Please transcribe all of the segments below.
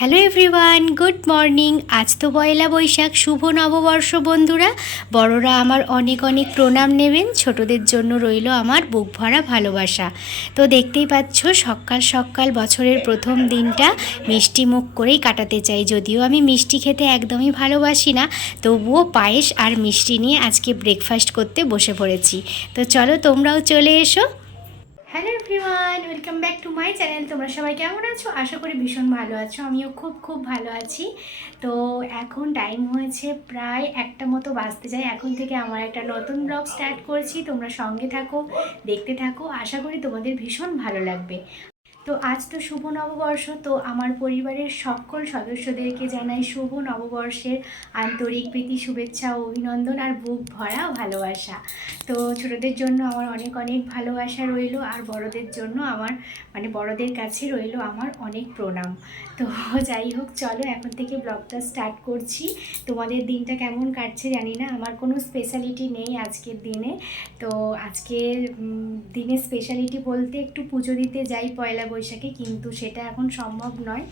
Hello everyone, good morning. আজ তো পয়লা বৈশাখ, শুভ নববর্ষ বন্ধুরা। বড়রা আমার অনেক অনেক প্রণাম নেবেন, ছোটদের জন্য রইল আমার বুক ভরা ভালোবাসা। তো দেখতেই পাচ্ছ, সকাল সকাল বছরের প্রথম দিনটা মিষ্টি মুখ করেই কাটাতে চাই। যদিও আমি মিষ্টি খেতে একদমই ভালোবাসি না, তবুও পায়েস আর মিষ্টি নিয়ে আজকে ব্রেকফাস্ট করতে বসে পড়েছি। তো চলো তোমরাও চলে এসো। Hello everyone, welcome back to my channel. তোমরা সবাই কেমন আছো? আশা করি ভীষণ ভালো আছো। আমিও খুব খুব ভালো আছি। তো এখন টাইম হয়েছে প্রায় 1টা মতো বাজতে যায়। এখন থেকে আমার একটা নতুন ব্লগ স্টার্ট করছি। তোমরা সঙ্গে থাকো, দেখতে থাকো। আশা করি তোমাদের ভীষণ ভালো লাগবে। তো আজ তো শুভ নববর্ষ, তো আমার পরিবারের সকল সদস্যদেরকে জানাই শুভ নববর্ষের আন্তরিক প্রীতি, শুভেচ্ছা ও অভিনন্দন আর বুক ভরা ভালোবাসা। তো ছোটদের জন্য আমার অনেক অনেক ভালোবাসা রইল, আর বড়দের জন্য আমার বড়দের কাছে রইল আমার অনেক প্রণাম। তো যাই হোক, চলো এখন থেকে ব্লগটা স্টার্ট করছি। তোমাদের দিনটা কেমন কাটছে জানি না, আমার কোনো স্পেশালিটি নেই আজকের দিনে। তো আজকের দিনে স্পেশালিটি বলতে একটু পুজো দিতে যাই পয়লা বৈশাখে, কিন্তু সেটা এখন সম্ভব নয়।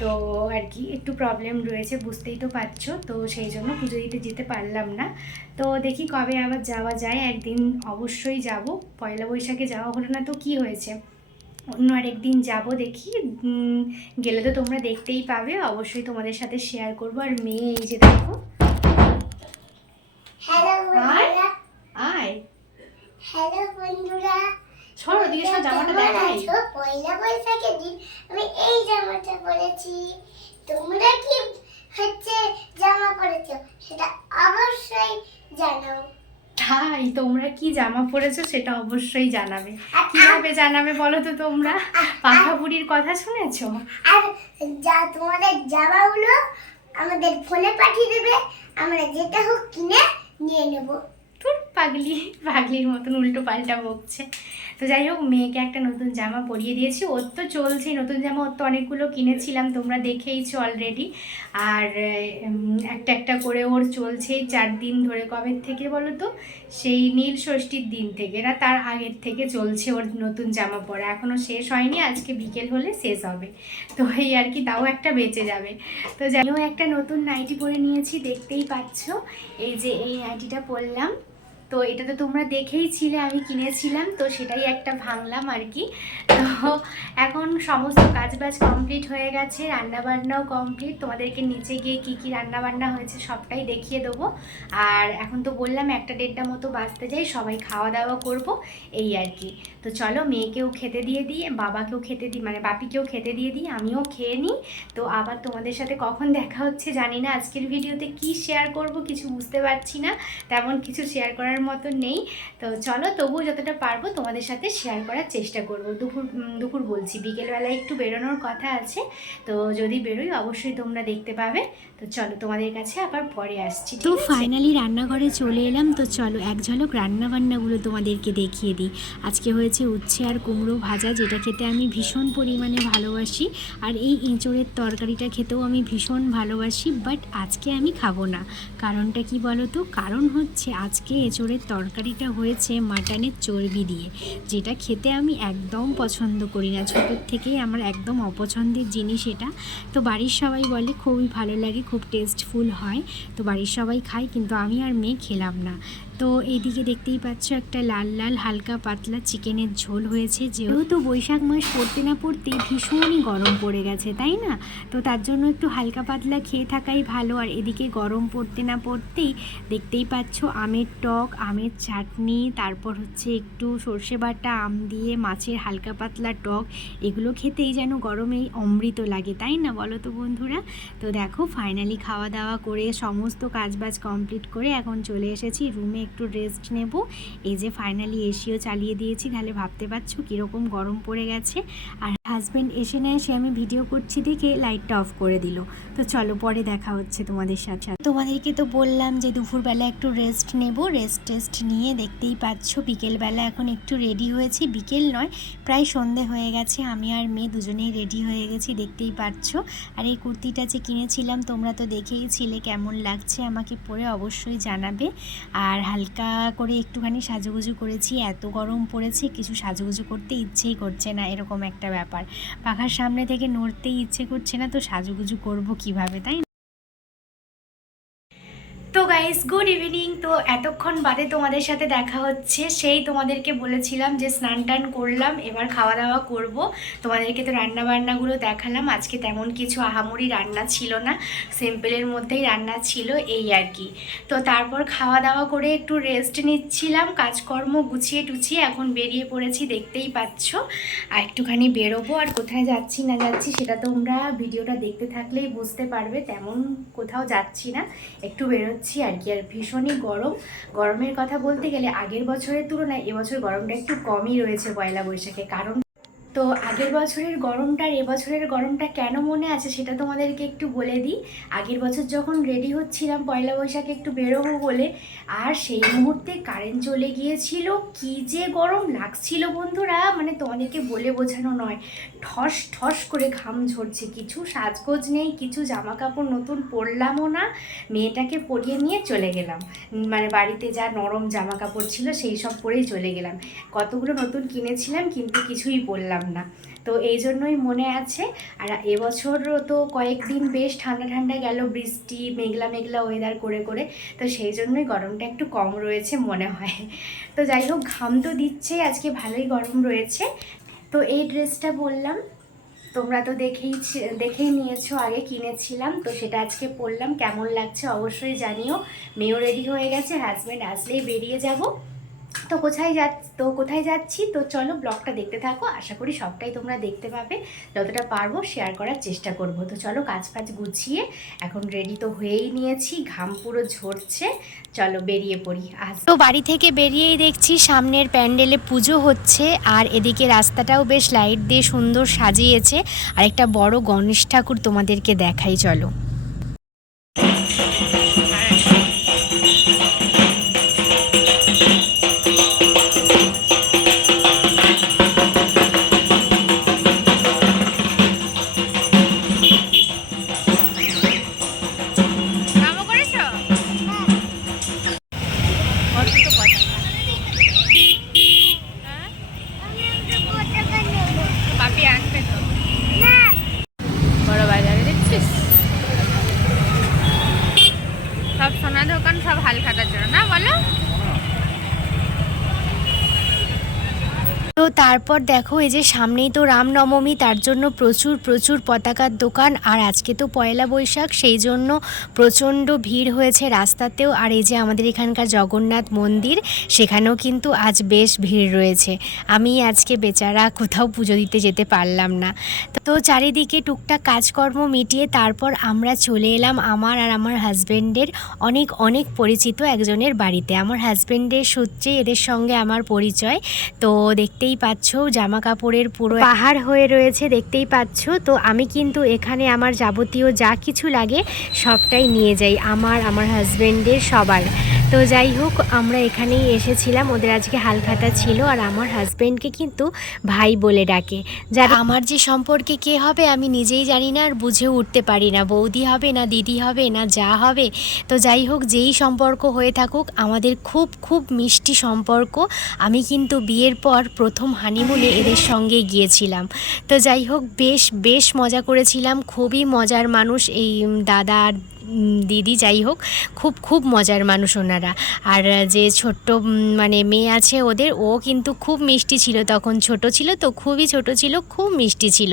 তো আর কি একটু প্রবলেম রয়েছে, বুঝতেই তো পারছো। তো সেই জন্য পুজো দিতে যেতে পারলাম না। তো দেখি কবে আবার যাওয়া যায়। একদিন অবশ্যই যাব। পয়লা বৈশাখে যাওয়া হলো না তো কি হয়েছে, অন্য আরেকদিন যাব। দেখি গেলে তো তোমরা দেখতেই পাবে, অবশ্যই তোমাদের সাথে শেয়ার করব। আর মেয়ে এই যে দেখো, আয় হ্যালো বন্ধুরা, সর ওদিকে, সব জামাটা দেখাই। পয়লা বৈশাখের দিন আমি এই জামাটা পরেছি। তোমরা কি জামা পরেছো সেটা অবশ্যই জানাও। তাই তোমরা কি জামা পরেছো সেটা অবশ্যই জানাবে। কিভাবে জানাবে বলো তো তোমরা? পাখা বুড়ির কথা শুনেছো? আর তোমাদের জামাগুলো আমাদের ফোনে পাঠিয়ে দেবে, আমরা যেটা হোক কিনে নিয়ে নেবো। তোর পাগলির মতন উল্টো পাল্টা বকছে। তো যাই হোক, মেয়েকে একটা নতুন জামা পরিয়ে দিয়েছি। ওর তো চলছেই নতুন জামা, ওর তো অনেকগুলো কিনেছিলাম, তোমরা দেখেইছো অলরেডি। আর একটা একটা করে ওর চলছেই 4 দিন ধরে। কবে থেকে বলো তো? সেই নীল ষষ্ঠীর দিন থেকে, না তার আগের থেকে চলছে ওর নতুন জামা পরা। এখনও শেষ হয়নি, আজকে বিকেল হলে শেষ হবে। তো এই আর কি, তাও একটা বেঁচে যাবে। তো যাইও একটা নতুন নাইটি পরে নিয়েছি, দেখতেই পাচ্ছ। এই যে এই নাইটিটা পরলাম। তো এটা তো তোমরা দেখেইছিলে, আমি কিনেছিলাম, তো সেটাই একটা ভাঙলাম আর কি। তো এখন সমস্ত কাজবাজ কমপ্লিট হয়ে গেছে, রান্নাবান্নাও কমপ্লিট। তোমাদেরকে নিচে গিয়ে কী কী রান্নাবান্না হয়েছে সবটাই দেখিয়ে দেবো। আর এখন তো বললাম 1টা-1:30টা মতো বাজতে যাই, সবাই খাওয়া দাওয়া করব, এই আর কি। তো চলো মেয়েকেও খেতে দিয়ে দিই, বাবাকেও খেতে দিই, বাপিকেও খেতে দিয়ে দিই, আমিও খেয়ে নিই। তো আবার তোমাদের সাথে কখন দেখা হচ্ছে জানি না। আজকের ভিডিওতে কি শেয়ার করব কিছু বুঝতে পারছি না, তেমন কিছু শেয়ার করার মতো নেই। তো চলো, তবুও যতটা পারবো তোমাদের সাথে শেয়ার করার চেষ্টা করব। দুপুর বলছি, বিকেলবেলায় একটু বেরোনোর কথা আছে। তো যদি বেরোই অবশ্যই তোমরা দেখতে পাবে। তো চলো তোমাদের কাছে আবার পরে আসছি। তো ফাইনালি রান্নাঘরে চলে এলাম। তো চলো এক ঝলক রান্নাবান্নাগুলো তোমাদেরকে দেখিয়ে দিই। আজকে হয়েছে উচ্ছে আর কুমড়ো ভাজা, যেটা খেতে আমি ভীষণ পরিমাণে ভালোবাসি। আর এই এঁচোড়ের তরকারিটা খেতেও আমি ভীষণ ভালোবাসি, বাট আজকে আমি খাবো না। কারণটা কি বলো তো? কারণ হচ্ছে আজকে এঁচোড়ের তরকারিটা হয়েছে মাটনের চর্বি দিয়ে, যেটা খেতে আমি একদম পছন্দ করি না। ছোটোর থেকেই আমার একদম অপছন্দের জিনিস এটা। তো বাড়ির সবাই বলে খুবই ভালো লাগে, খুব টেস্টফুল হয়। তো বাড়ির সবাই খায়, কিন্তু আমি আর মেয়ে খেলাম না। তো এইদিকে দেখতেই পাচ্ছ একটা লাল লাল হালকা পাতলা চিকেনের ঝোল হয়েছে। যেহেতু বৈশাখ মাস পড়তে না পড়তেই ভীষণই গরম পড়ে গেছে, তাই না? তো তার জন্য একটু হালকা পাতলা খেয়ে থাকাই ভালো। আর এদিকে গরম পড়তে না পড়তেই দেখতেই পাচ্ছ আমের টক, আমের চাটনি, তারপর হচ্ছে একটু সর্ষে বাটা, আম দিয়ে মাছের হালকা পাতলা টক, এগুলো খেতেই যেন গরমেই অমৃত লাগে, তাই না বলো তো বন্ধুরা? তো দেখো ফাইনালি খাওয়া দাওয়া করে সমস্ত কাজবাজ কমপ্লিট করে এখন চলে এসেছি রুমে একটু রেস্ট নেব। এই যে ফাইনালি এসিও চালিয়ে দিয়েছি, তাহলে ভাবতে পারছো কীরকম গরম পড়ে গেছে। আর হাজব্যান্ড এসে না এসে আমি ভিডিও করছি দেখে লাইটটা অফ করে দিল। তো চলো পরে দেখা হচ্ছে তোমাদের সাথে। তোমাদেরকে তো বললাম যে দুপুরবেলা একটু রেস্ট নেব, টেস্ট নিয়ে দেখতেই পাচ্ছ বিকেলবেলা এখন একটু রেডি হয়েছি। বিকেল নয়, প্রায় সন্ধে হয়ে গেছে। আমি আর মেয়ে দুজনেই রেডি হয়ে গেছি, দেখতেই পাচ্ছ। আর এই কুর্তিটা যে কিনেছিলাম তোমরা তো দেখেইছিলে, কেমন লাগছে আমাকে পরে অবশ্যই জানাবে। আর হালকা করে একটুখানি সাজুগুজু করেছি। এত গরম পড়েছে, কিছু সাজুগুজু করতে ইচ্ছেই করছে না, এরকম একটা ব্যাপার। পাখার সামনে থেকে নড়তেই ইচ্ছে করছে না, তো সাজুগুজু করব কিভাবে, তাই? তো গাইস, গুড ইভিনিং। তো এতক্ষণ বাদে তোমাদের সাথে দেখা হচ্ছে। সেই তোমাদেরকে বলেছিলাম যে স্নান টান করলাম, এবার খাওয়া দাওয়া করব। তোমাদেরকে তো রান্না বান্নাগুলো দেখালাম। আজকে তেমন কিছু আহামরি রান্না ছিল না, সিম্পলের মধ্যেই রান্না ছিল, এই আর কি। তো তারপর খাওয়া দাওয়া করে একটু রেস্ট নিচ্ছিলাম, কাজকর্ম গুছিয়ে টুছিয়ে এখন বেরিয়ে পড়েছি, দেখতেই পাচ্ছ। আর একটুখানি বেরোবো, আর কোথায় যাচ্ছি না যাচ্ছি সেটা তোমরা ভিডিওটা দেখতে থাকলেই বুঝতে পারবে। তেমন কোথাও যাচ্ছি না, একটু বেরোচ্ছি আর কি। আর ভীষণই গরম। গরমের কথা বলতে গেলে আগের বছরের তুলনায় এবছর গরমটা একটু কমই রয়েছে পয়লা বৈশাখে। কারণ তো আগের বছরের গরমটা আর এবছরের গরমটা কেন মনে আছে সেটা তোমাদেরকে একটু বলে দিই। আগের বছর যখন রেডি হচ্ছিলাম পয়লা বৈশাখে একটু বেরোবো বলে, আর সেই মুহূর্তে কারেন্ট চলে গিয়েছিল, কি যে গরম লাগছিল বন্ধুরা, মানে তোমাদেরকে বলে বোঝানো নয়। ঠস ঠস করে ঘাম ঝরছে, কিছু সাজগোজ নেই, কিছু জামা কাপড় নতুন পরলামও না। মেয়েটাকে পরিয়ে নিয়ে চলে গেলাম, মানে বাড়িতে যা নরম জামা কাপড় ছিল সেই সব পরেই চলে গেলাম। কতগুলো নতুন কিনেছিলাম কিন্তু কিছুই পরলাম না, তো এই জন্যই মনে আছে। আর এবছর তো কয়েকদিন বেশ ঠান্ডা ঠান্ডা গেল, বৃষ্টি মেঘলা মেঘলা ওয়েদার করে করে, তো সেই জন্যই গরমটা একটু কম রয়েছে মনে হয়। তো যাই হোক, ঘাম তো দিচ্ছেই, আজকে ভালোই গরম রয়েছে। তো এই ড্রেসটা বললাম, তোমরা তো দেখেই নিয়েছো, আগে কিনেছিলাম, তো সেটা আজকে পরলাম। কেমন লাগছে অবশ্যই জানিও। মেয়েও রেডি হয়ে গেছে, হাজব্যান্ড আসলেই বেরিয়ে যাব। তো কোথায় যাচ্ছি, তো চলো ব্লগটা দেখতে থাকো। আশা করি সবটাই তোমরা দেখতে পাবে, যতটা পারবো শেয়ার করার চেষ্টা করব। তো চলো, কাজ ফাজ গুছিয়ে এখন রেডি তো হয়েই নিয়েছি, ঘাম পুরো ঝরছে, চলো বেরিয়ে পড়ি। তো বাড়ি থেকে বেরিয়েই দেখছি সামনের প্যান্ডেলে পুজো হচ্ছে, আর এদিকে রাস্তাটাও বেশ লাইট দিয়ে সুন্দর সাজিয়েছে। আর একটা বড় গণেশ ঠাকুর তোমাদেরকে দেখাই, চলো। সব সোনা দোকান সব হালখাতার জন্য না, বলো? তো তারপর দেখো, এই যে সামনেই তো রামনবমী, তার জন্য প্রচুর প্রচুর পতাকার দোকান। আর আজকে তো পয়লা বৈশাখ, সেই জন্য প্রচণ্ড ভিড় হয়েছে রাস্তাতেও। আর এই যে আমাদের এখানকার জগন্নাথ মন্দির, সেখানেও কিন্তু আজ বেশ ভিড় রয়েছে। আমি আজকে বেচারা কোথাও পুজো দিতে যেতে পারলাম না। তো চারিদিকে টুকটাক কাজকর্ম মিটিয়ে তারপর আমরা চলে এলাম আমার আর আমার হাজব্যান্ডের অনেক অনেক পরিচিত একজনের বাড়িতে। আমার হাজব্যান্ডের সূত্রে এদের সঙ্গে আমার পরিচয়। তো দেখতেই পাচ্ছ, জামা কাপড়ের পুরো পাহাড় হয়ে রয়েছে, দেখতেই পাচ্ছ। তো আমি কিন্তু এখানে আমার যাবতীয় যা কিছু লাগে সবটাই নিয়ে যাই, আমার হাজব্যান্ডের সবার। তো যাই হোক, আমরা এখানেই এসেছিলাম, ওদের আজকে হালখাতা ছিল। আর আমার হাজব্যান্ডকে কিন্তু ভাই বলে ডাকে, যার আমার যে সম্পর্কে কে হবে আমি নিজেই জানি না, আর বুঝে উঠতে পারি না, বৌদি হবে না দিদি হবে না যা হবে। তো যাই হোক, যেই সম্পর্ক হয়ে থাকুক, আমাদের খুব খুব মিষ্টি সম্পর্ক। আমি কিন্তু বিয়ের পর প্রথম হানিমুনে এদের সঙ্গে গিয়েছিলাম। তো যাই হোক, বেশ মজা করেছিলাম। খুবই মজার মানুষ এই দাদা আর দিদি, যাই হোক খুব মজার মানুষ ওনারা। আর যে ছোট্ট মানে মেয়ে আছে ওদের, ও কিন্তু খুব মিষ্টি ছিল, তখন ছোট ছিল তো, খুবই ছোট ছিল, খুব মিষ্টি ছিল।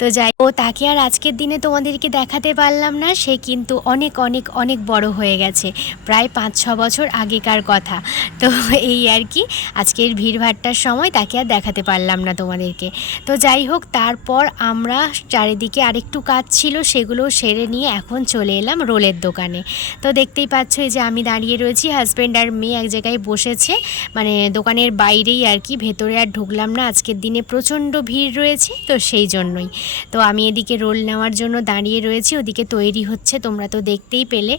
তো যাই, ও তাকে আর আজকের দিনে তোমাদেরকে দেখাতে পারলাম না, সে কিন্তু অনেক অনেক অনেক বড় হয়ে গেছে, প্রায় 5-6 বছর আগেকার কথা। তো এই আর কি, আজকের ভিড়ভাট্টার সময় তাকে আর দেখাতে পারলাম না তোমাদেরকে। তো যাই হোক, তারপর আমরা চারিদিকে আরেকটু কাজ ছিল, সেগুলো সেরে নিয়ে এখন চলে এলাম রোলের দোকানে। তো দেখতেই পাচ্ছ, এই যে আমি দাঁড়িয়ে রয়েছি, হাজব্যান্ড আর মেয়ে এক জায়গায় বসেছে, মানে দোকানের বাইরেই আর কি, ভেতরে আর ঢুকলাম না, আজকের দিনে প্রচণ্ড ভিড় রয়েছে, তো সেই জন্যই। তো আমি এদিকে রোল নেওয়ার জন্য দাঁড়িয়ে রয়েছি, ওদিকে তৈরি হচ্ছে, তোমরা তো দেখতেই পেলে।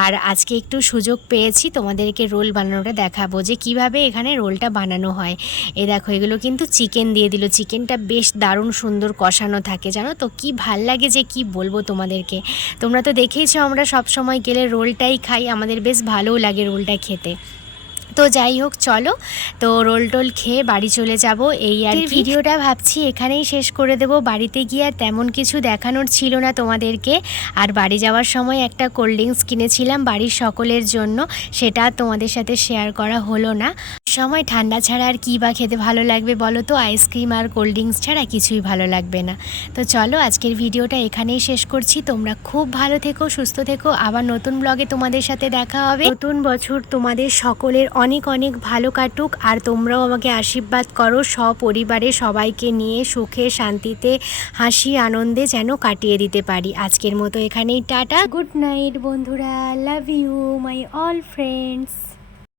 আর আজকে একটু সুযোগ পেয়েছি তোমাদেরকে রোল বানানোটা দেখাবো, যে কিভাবে এখানে রোলটা বানানো হয়। এই দেখো, এগুলো কিন্তু চিকেন দিয়ে দিল, চিকেনটা বেশ দারুণ সুন্দর কষানো থাকে, জানো তো, কি ভাল লাগে যে কি বলবো তোমাদেরকে। তোমরা তো দেখেইছো, আমরা সব সময় গেলে রোলটাই খাই, আমাদের বেশ ভালোও লাগে রোলটা খেতে। তো যাই হোক চলো, তো রোল টোল খেয়ে বাড়ি চলে যাব এই আর কি। ভিডিওটা ভাবছি এখানেই শেষ করে দেব। বাড়িতে গিয়ে আর তেমন কিছু দেখানোর ছিল না তোমাদেরকে। আর বাড়ি যাওয়ার সময় একটা কোল্ড ড্রিঙ্কস কিনেছিলাম বাড়ির সকলের জন্য, সেটা তোমাদের সাথে শেয়ার করা হলো না। সময় ঠান্ডা ছাড়া আর কী বা খেতে ভালো লাগবে বলো তো, আইসক্রিম আর কোল্ড ড্রিঙ্কস ছাড়া কিছুই ভালো লাগবে না। তো চলো আজকের ভিডিওটা এখানেই শেষ করছি। তোমরা খুব ভালো থেকো, সুস্থ থেকো। আবার নতুন ব্লগে তোমাদের সাথে দেখা হবে। নতুন বছর তোমাদের সকলের অনেক অনেক ভালো কাটুক। আর তোমরাও আমাকে আশীর্বাদ করো, সপরিবারে সবাইকে নিয়ে সুখে শান্তিতে হাসি আনন্দে যেন কাটিয়ে দিতে পারি। আজকের মতো এখানেই টাটা, গুড নাইট বন্ধুরা, love you my all friends.